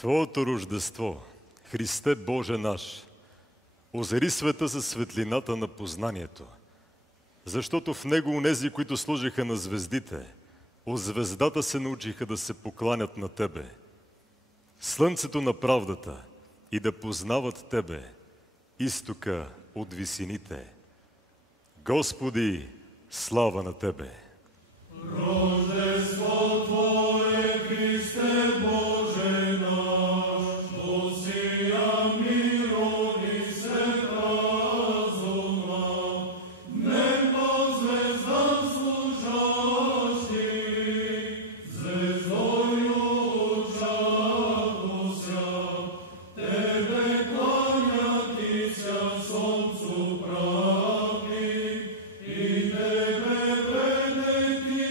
Твоето рождество, Христе Боже наш, озари света със светлината на познанието, защото в него онези, които служиха на звездите, от звездата се научиха да се покланят на Тебе, слънцето на правдата, и да познават Тебе, изтока от висините. Господи, слава на Тебе! Рождество Твое, Христе Боже наш, досия миром и свет разума, небо звездам служащи, звездою очаквуся, Тебе кланятися сонцу правди, и Тебе предети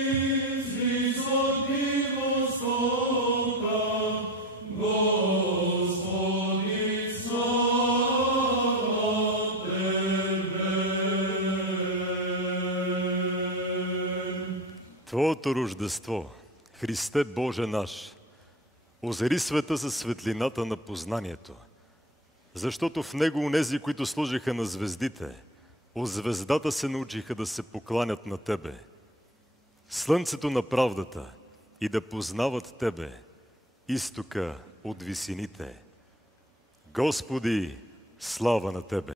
с високи востока, Господи, слава Тебе. Твоето рождество, Христе Боже наш, озари света със светлината на познанието, защото в него онези, които служиха на звездите, от звездата се научиха да се покланят на Тебе, слънцето на правдата, и да познават Тебе, изтока от висините. Господи, слава на Тебе!